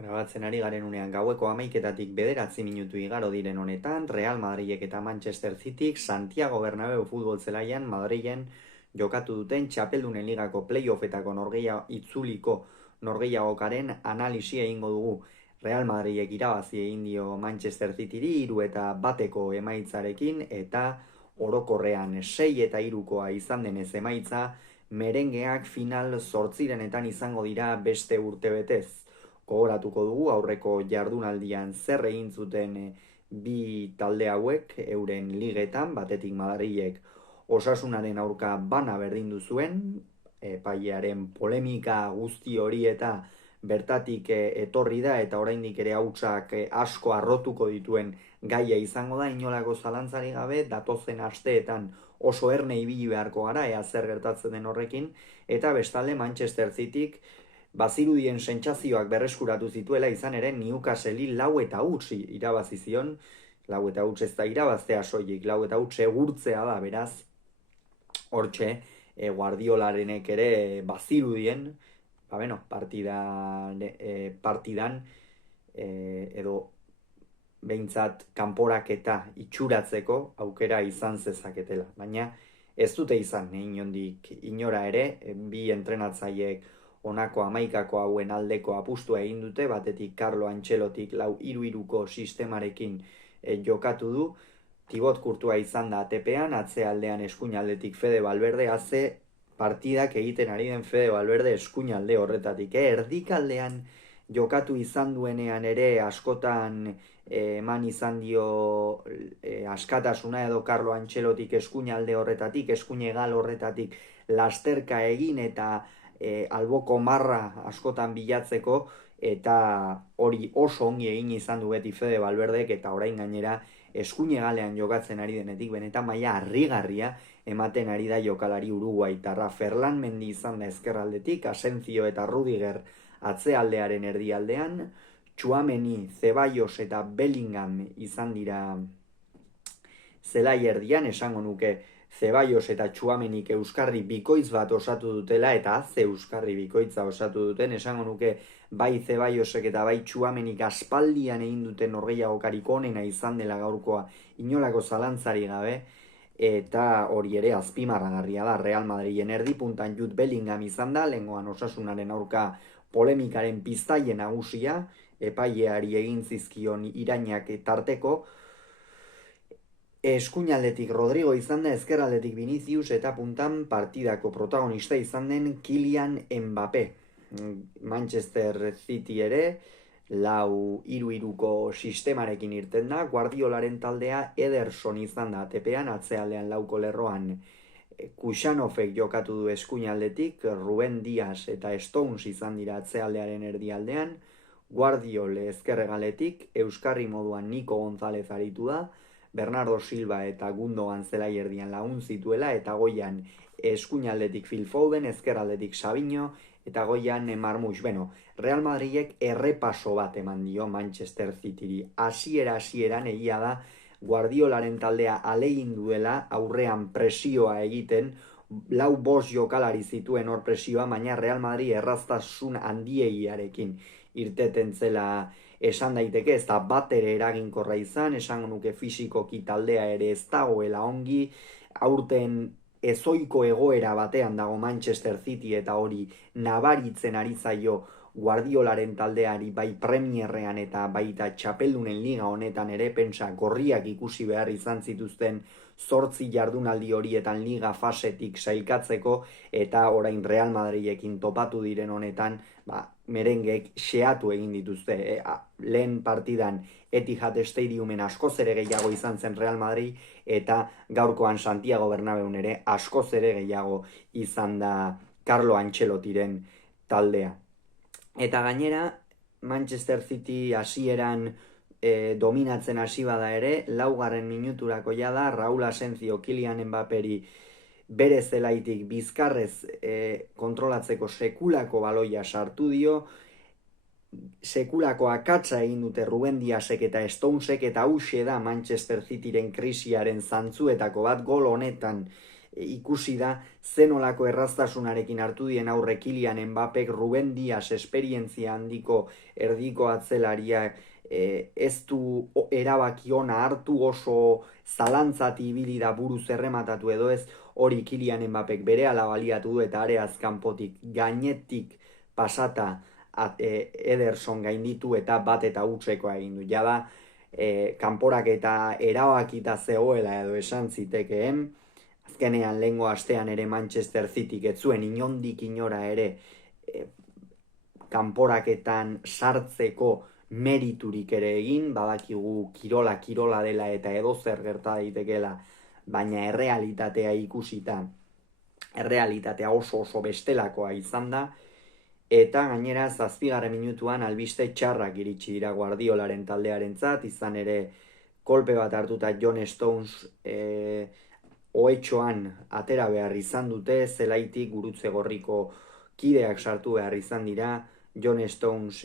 Grabatzen ari garen unean gaueko 11:00 bederatzi minutu igaro diren honetan, Real Madridek eta Manchester Cityk Santiago Bernabéu futbol zelaian Madrilen jokatu duten Txapeldunen Ligako playoffetako itzuliko norgehiagokaren analisia egingo dugu. Real Madridek irabazi egin dio Manchester Cityri 3-1 emaitzarekin eta orokorrean 6-3 izan denez emaitza, merengeak final 8 izango dira beste urtebetez. Gogoratuko dugu aurreko jardunaldian zer egin zuten bi talde hauek euren ligetan, batetik Madrilek Osasunaren aurka bana berdindu zuen, epailearen polemika guzti hori eta bertatik etorri da eta oraindik ere hautsak asko arrotuko dituen gaia izango da, inolako zalantzari gabe, datozen asteetan oso erne ibili beharko gara, ea zer gertatzen den horrekin, eta bestalde Manchester Cityk bazirudien sentsazioak berreskuratu zituela, izan ere Newcastle 4-0 irabazi zion. 4-0 ez da irabaztea soilik, 4-0 egurtzea da, beraz hortxe Guardiolarenek ere bazirudien partidan edo behintzat kanporaketa itxuratzeko aukera izan zezaketela, baina ez dute izan, inondik inora ere, bi entrenatzaileek honako 11 hauen aldeko apustua egin dute, batetik Carlo Ancelotik 4-3-ko sistemarekin jokatu du, Thibaut Courtois izan da ATP-an, atzealdean eskuinaldetik Fede Valverde, partidak egiten ari den Fede Valverde eskuinalde horretatik, erdikaldean jokatu izan duenean ere askotan eman izan dio askatasuna edo Carlo Ancelotik eskuinalde horretatik, eskuinegal horretatik lasterka egin eta alboko marra askotan bilatzeko, eta hori oso ongi egin izan du beti Fede Valverdek, eta orain gainera eskuinegalean jokatzen ari denetik benetan maila harrigarria ematen ari da jokalari uruguaitarra. Ferland Mendy izan da ezkerraldetik, Asensio eta Rudiger atzealdearen erdialdean, Tchouaméni, Ceballos eta Bellingham izan dira zelai erdian, esango nuke Ceballos eta Tchouaménik euskarri bikoitz bat osatu dutela, eta euskarri bikoitza osatu duten, esango nuke bai Ceballosek eta bai Tchouaménik aspaldian egin duten norgehiagokarik onena izan dela gaurkoa, inolako zalantzari gabe, eta hori ere azpimarragarria da. Real Madrilen erdipuntan Jude Bellingham izan da, lehengoan Osasunaren aurka polemikaren piztaile nagusia, epaileari egin zizkion irainak tarteko. Eskuinaldetik Rodrigo izan da, ezkerraldetik Vinicius, eta puntan partidako protagonista izan den Kylian Mbappé. Manchester City ere 4-3-ko sistemarekin irten da, Guardiolaren taldea Ederson izan da ATP-an, atzealdean lauko lerroan Kuxanovek jokatu du eskuinaldetik, Ruben Dias eta Stones izan dira atzealdearen erdialdean, Guardiol ezkerregaletik, euskarri moduan Nico González aritu da, Bernardo Silva eta Gundogan zelai erdian lagun zituela, eta goian eskuinaldetik Phil Foden, ezkerraldetik Savinho, eta goian Marmoush. Real Madridek errepaso bat eman dio Manchester Cityri. Hasieran egia da Guardiolaren taldea alegin duela aurrean presioa egiten, 4-5 jokalari zituen hor presioa, baina Real Madrid erraztasun handiegiarekin irteten zela esan daiteke, ez da bat ere eraginkorra izan, esango nuke fisikoki taldea ere ez dagoela ongi, aurten ezoiko egoera batean dago Manchester City, eta hori nabaritzen ari zaio Guardiolaren taldeari bai Premierrean eta baita Txapeldunen Liga honetan ere, pentsa gorriak ikusi behar izan zituzten 8 jardunaldi horietan liga fasetik sailkatzeko, eta orain Real Madridekin topatu diren honetan, merengek xeatu egin dituzte. Lehen partidan Etihad Stadiumen askoz ere gehiago izan zen Real Madrid, eta gaurkoan Santiago Bernabeun ere askoz ere gehiago izan da Carlo Ancelotiren taldea. Eta gainera, Manchester City hasieran dominatzen hasi bada ere, 4. minuturako da Raúl Asensio Kylian Mbappéri bere zelaitik bizkarrez kontrolatzeko sekulako baloia sartu dio, sekulako akatsa egin dute Ruben Diasek eta Stonesek, eta hauxe da Manchester Cityren krisiaren zantzuetako bat, gol honetan ikusi da zenolako erraztasunarekin hartu dien aurre Kylian Mbappek, Ruben Dias esperientzia handiko erdiko atzelaria ez du erabaki ona hartu, oso zalantzati ibili da buruz errematatu edo ez, hori Kylian Mbappek berehala baliatu du eta areaz kanpotik gainetik pasata Ederson gainditu eta bat eta hutseko egin du. Jada kanporak eta erabakita zegoela edo esan zitekeen, azkenean lehengo astean ere Manchester Cityk ez zuen inondik inora ere kanporaketan sartzeko meriturik ere egin, badakigu kirola dela eta edozer gerta daitekeela, baina errealitatea ikusita, errealitatea oso bestelakoa izan da, eta gainera 7. minutuan albiste txarrak iritsi dira Guardiolaren taldearentzat, izan ere kolpe bat hartuta John Stones ohetxoan atera behar izan dute, zelaitik gurutze gorriko kideak sartu behar izan dira, John Stones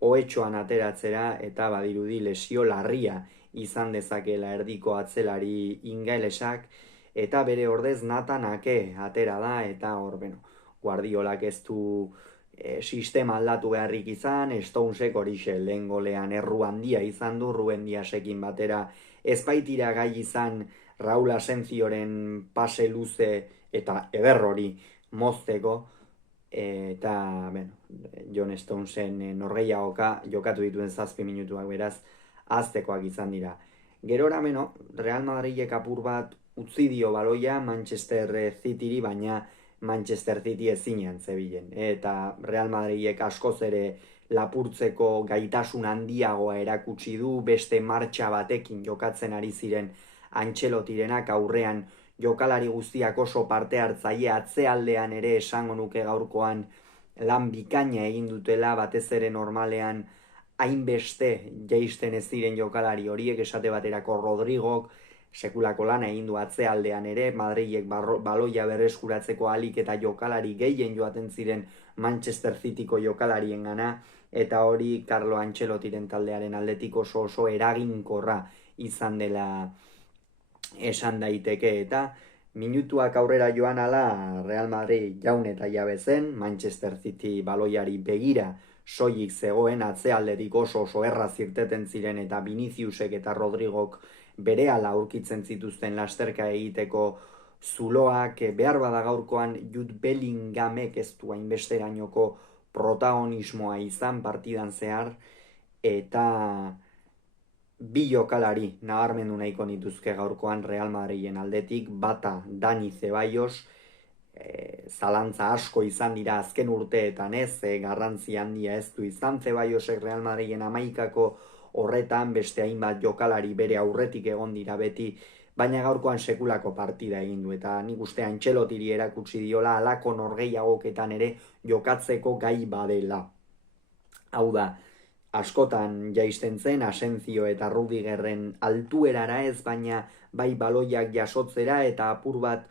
ohetxoan ateratzera eta badirudi lesio larria izan dezakela erdiko atzelari ingelesak, eta bere ordez Nathan Ake atera da, eta hor, Guardiolak ez du sistema aldatu beharrik izan, Stonesek horixe lehen golean erru handia izan du, Ruben Diasekin batera ez baitira gai izan Raul Asenzioren pase luze eta eder hori mozteko, eta John Stonesen norgehiagoka jokatu dituen 7 minutuak beraz aztekoak izan dira. Gerora Real Madridek apur bat utzi dio baloia Manchester Cityri, baina Manchester City ezinean zebilen, eta Real Madridek askoz ere lapurtzeko gaitasun handiagoa erakutsi du, beste martxa batekin jokatzen ari ziren Ancelotirenak, aurrean jokalari guztiak oso parte hartzaile, atzealdean ere esango nuke gaurkoan lan bikaina egin dutela, batez ere normalean hainbeste jaisten ez diren jokalari horiek, esate baterako Rodrigok sekulako lana egin du atzealdean ere, Madrilek baloia berreskuratzeko ahalik eta jokalari gehien joaten ziren Manchester Cityko jokalarien gana, eta hori Carlo Ancelotiren taldearen aldetik oso eraginkorra izan dela esan daiteke, eta minutuak aurrera joan ala Real Madrid jaun eta jabe zen, Manchester City baloiari begira soilik zegoen, atzealdetik oso erraz irteten ziren, eta Viniciusek eta Rodrigok berehala aurkitzen zituzten lasterka egiteko zuloak, behar bada gaurkoan Jude Bellinghamek ez du hainbesterainoko protagonismoa izan partidan zehar, eta bi jokalari nabarmendu nahiko nituzke gaurkoan Real Madrilen aldetik, bata Dani Ceballos, zalantza asko izan dira azken urteetan ez, garrantzi handia ez du izan Ceballosek Real Madrilen 11ko horretan, beste hainbat jokalari bere aurretik egon dira beti, baina gaurkoan sekulako partida egin du, eta nik uste Ancelotiri erakutsi diola halako norgehiagoketan ere jokatzeko gai badela. Hau da, askotan jaisten zen Asensio eta Rudigerren altuerara ez, baina bai baloiak jasotzera, eta apur bat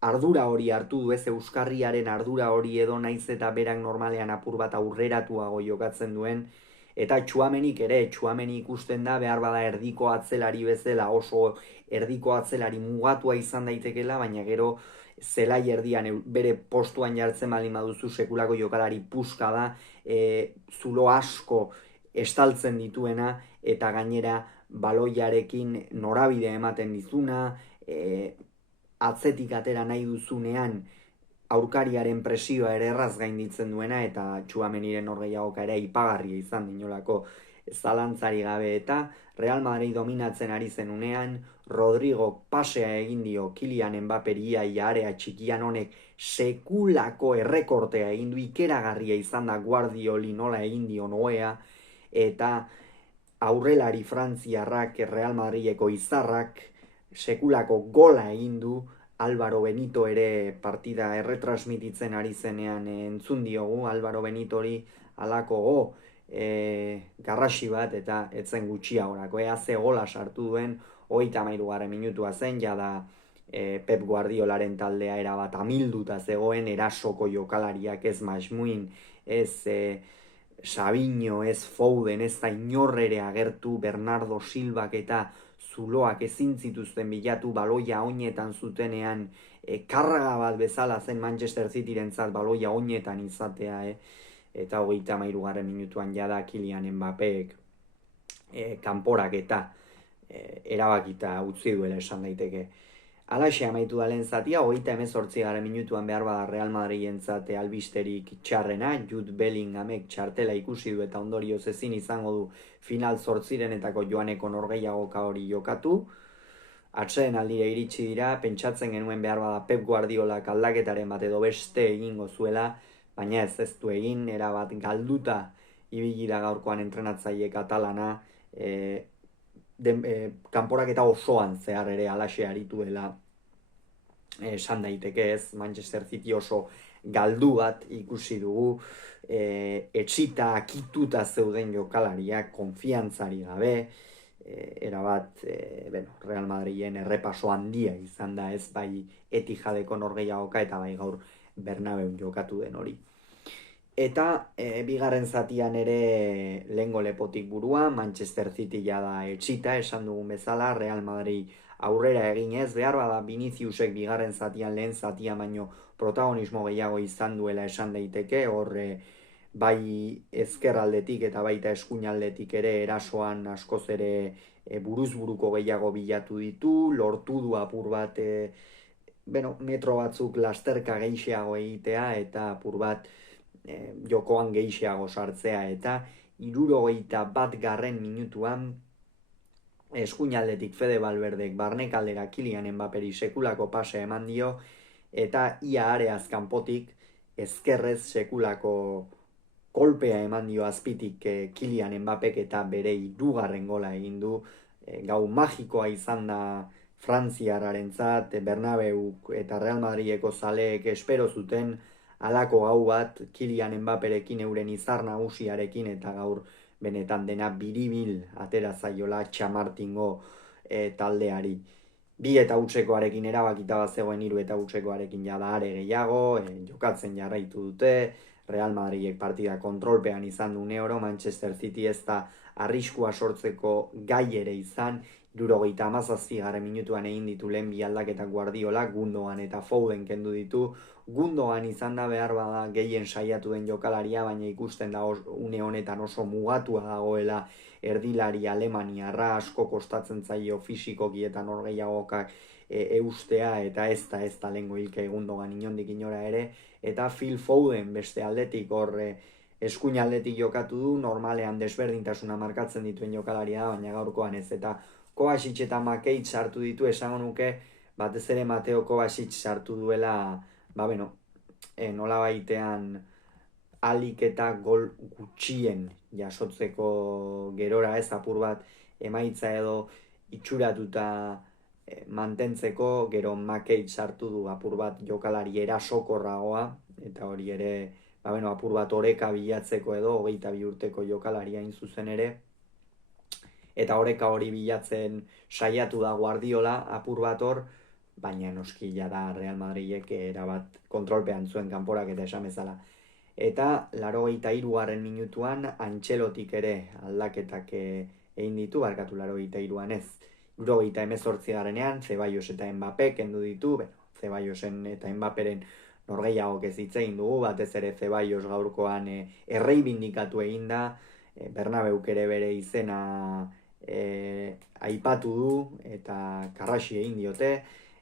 ardura hori hartu du, ez euskarriaren ardura hori edo naiz eta berak normalean apur bat aurreratuago jokatzen duen, eta Tchouaménik ere, Tchouaméni ikusten da behar bada erdiko atzelari bezala, oso erdiko atzelari mugatua izan daitekela, baina gero zelai erdian bere postuan jartzen baldin baduzu sekulako jokalari puska da, zulo asko estaltzen dituena, eta gainera baloiarekin norabide ematen dizuna, atzetik atera nahi duzunean aurkariaren presioa ere erraz gainditzen duena, eta Tchouaméniren norgehiagoka ere ipagarria izan dinolako zalantzari gabe, eta Real Madrid dominatzen ari zenunean, Rodrigo pasea egin dio Kylian Mbapperi, area txikian honek sekulako errekortea egin du, ikeragarria izan da Guardioli nola egin dio noea, eta aurrelari frantziarrak, Real Madrideko izarrak sekulako gola egin du, Álvaro Benito ere partida erretransmititzen ari zenean entzun diogu, Álvaro Benitori alako garrasi bat, eta etzen gutxia horako, ze gola sartu duen, 33. minutua zen, jada Pep Guardiolaren taldea erabat amilduta zegoen, erasoko jokalariak ez Masmuin, ez Savinho, ez Foden, ez da inorrere agertu, Bernardo Silvak eta zuloak ezin zituzten bilatu, baloia oinetan zutenean, karga bat bezala zen Manchester Cityrentzat baloia oinetan izatea, eta 33. minutuan jada Kylian Mbappéek kanporak eta erabakita utzi duela esan daiteke. Alaxe amaitu da lehen zatia, 38. minutuan behar bada Real Madridentzat albisterik txarrena, Jude Bellinghamek txartela ikusi du eta ondorioz ezin izango du final 8-renetako joaneko norgehiagoka hori jokatu. Atseden aldire iritsi dira, pentsatzen genuen behar bada Pep Guardiolak aldaketaren bat edo beste egingo zuela, baina ez du egin, erabat galduta ibili da gaurkoan entrenatzaile katalana, kanporaketa osoan zehar ere alaxe aritu dela esan daiteke, ez, Manchester City oso galdu bat ikusi dugu, etxita, akituta zeuden jokalariak, konfiantzari gabe, erabat, Real Madriden errepaso handia izan da, ez, bai Etihadeko norgehiagoka eta bai gaur Bernabeun jokatu den hori. Eta bigarren zatian ere lehengo lepotik burua, Manchester City jada etxita, esan dugun bezala, Real Madrid aurrera eginez, behar bada Viniciusek bigarren zatian lehen zatia baino protagonismo gehiago izan duela esan daiteke, horre bai ezkerraldetik eta baita eskuinaldetik ere erasoan askoz ere buruz-buruko gehiago bilatu ditu, lortu du apur bat, metro batzuk lasterka gehixeago egitea eta apur bat jokoan gehixeago sartzea eta 61. minutuan eskuinaldetik Fede Valverdek barnekaldera Kylian Mbappéri sekulako pase eman dio eta ia areaz kanpotik ezkerrez sekulako kolpea eman dio azpitik Kylian Mbappék eta bere 3. gola egin du. Gau magikoa izan da Frantziarrarentzat, Bernabeu eta Real Madrideko zaleek espero zuten halako gau bat Kylian Mbapperekin euren izar nagusiarekin eta gaur benetan dena biribil atera zaiola txamartingo taldeari. 2-0 erabakita bat zegoen 3-0 jada are gehiago, jokatzen jarraitu dute, Real Madridek partida kontrolpean izan du neoro, Manchester City ez da arriskua sortzeko gai ere izan, 77. minutuan egin ditu lehen bi aldaketak Guardiola, Gundogan eta Foden kendu ditu. Gundogan izan da behar bada gehien saiatu den jokalaria, baina ikusten da une honetan oso mugatua dagoela erdilari Alemaniarra, asko kostatzen zaio fisikoki eta norgehiagokak eustea eta ez da lehengo hilke Gundogan inondik inora ere, eta Phil Foden beste aldetik eskuin aldetik jokatu du, normalean desberdintasuna markatzen dituen jokalaria da, baina gaurkoan ez, eta Kovacic eta Makeit sartu ditu, esango nuke, batez ere Mateo Kovacic sartu duela, nola baitean alik eta gol gutxien jasotzeko gerora ez apur bat emaitza edo itxuratuta mantentzeko, gero Makeit sartu du apur bat jokalari erasokorragoa, eta hori ere, apur bat oreka bilatzeko edo, 22 urteko jokalaria hain zuzen ere, eta oreka hori bilatzen saiatu da Guardiola apur bat hor, baina noskila da Real Madridek erabat kontrolpean zuen kanporak eta esan bezala. Eta 83. minutuan Antxelotik ere aldaketak egin ditu, 83an ez. 78. Zeballos eta Mbappé kendu ditu, Zeballosen eta Mbapperen norgehiagok ez hitz egin dugu, batez ere Zeballos gaurkoan erreibindikatu egin da, Bernabeuk ere bere izena aipatu du eta karrasi egin diote,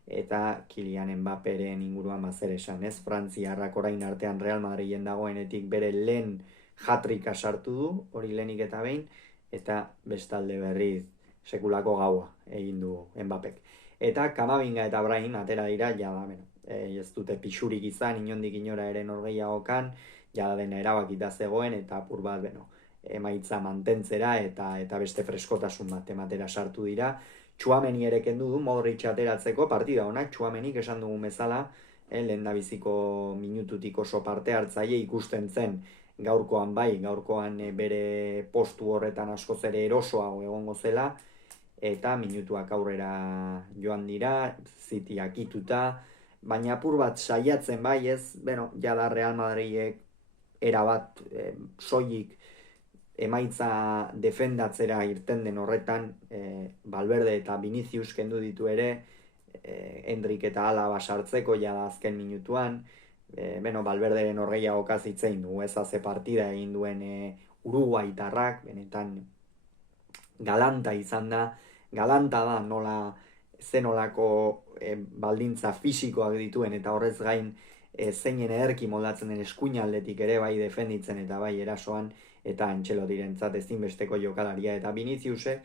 eta Kylian Mbapperen inguruan bazer esan, ez? Frantziarrak orain artean Real Madriden dagoenetik bere lehen hat-tricka sartu du, hori lehenik eta behin, eta bestalde berriz sekulako gaua egin du Mbappek. Eta Kamavinga eta Brahim atera dira, ez dute pixurik izan, inondik inora ere norgehiagokan, jada dena erabakita zegoen, eta apur bat, emaitza mantentzera eta beste freskotasun bat ematera sartu dira. Txuameni ere kendu du, Modric ateratzeko partida honak, Txuamenik esan dugun bezala, lehendabiziko minututik oso parte hartzaile ikusten zen gaurkoan gaurkoan bere postu horretan askoz ere erosoago egongo zela, eta minutuak aurrera joan dira, City akituta, baina apur bat saiatzen ez, jada Real Madridek erabat soilik emaitza defendatzera irten den horretan, Valverde eta Vinicius kendu ditu ere, Endrik eta Alaba sartzeko jada azken minutuan, Valverderen horreiago kazitzein du, ez ze partida egin duen Uruguaitarrak, benetan galanta izan da, galanta da nola zenolako baldintza fisikoak dituen eta horrez gain zeinen ederki moldatzen den eskuinaldetik ere bai defenditzen eta bai erasoan eta Antxelotirentzat ezinbesteko jokalaria eta Viniciuse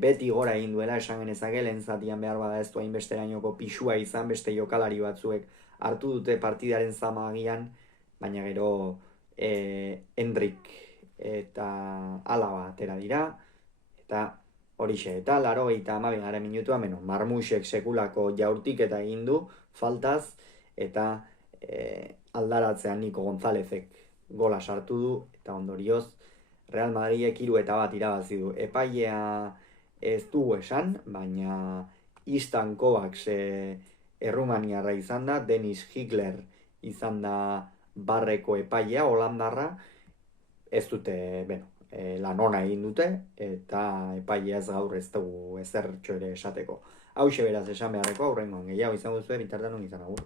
beti gora egin duela esan genezake lehen zatian behar bada ez du hainbesterainoko pisua izan beste jokalari batzuek hartu dute partidaren zamagian, baina gero Endrik eta Alaba atera dira eta horixe, eta 82. minutuan, Marmusek sekulako jaurtik eta egin du, faltaz, eta aldaratzean Nico Gonzálezek gola sartu du, eta ondorioz, Real Madridek 3-1 irabazi du. Epailea ez dugu esan, baina Istan Kovacs Errumaniarra izan da, Dennis Higler izan da barreko epailea, Holandarra, ez dute, lan ona egin dute, eta epailea ez gaur ez dugu ezertxo ere esateko. Hauxe beraz esan beharreko, aurrengoan gehiago izango zuen, bitartan izan agur.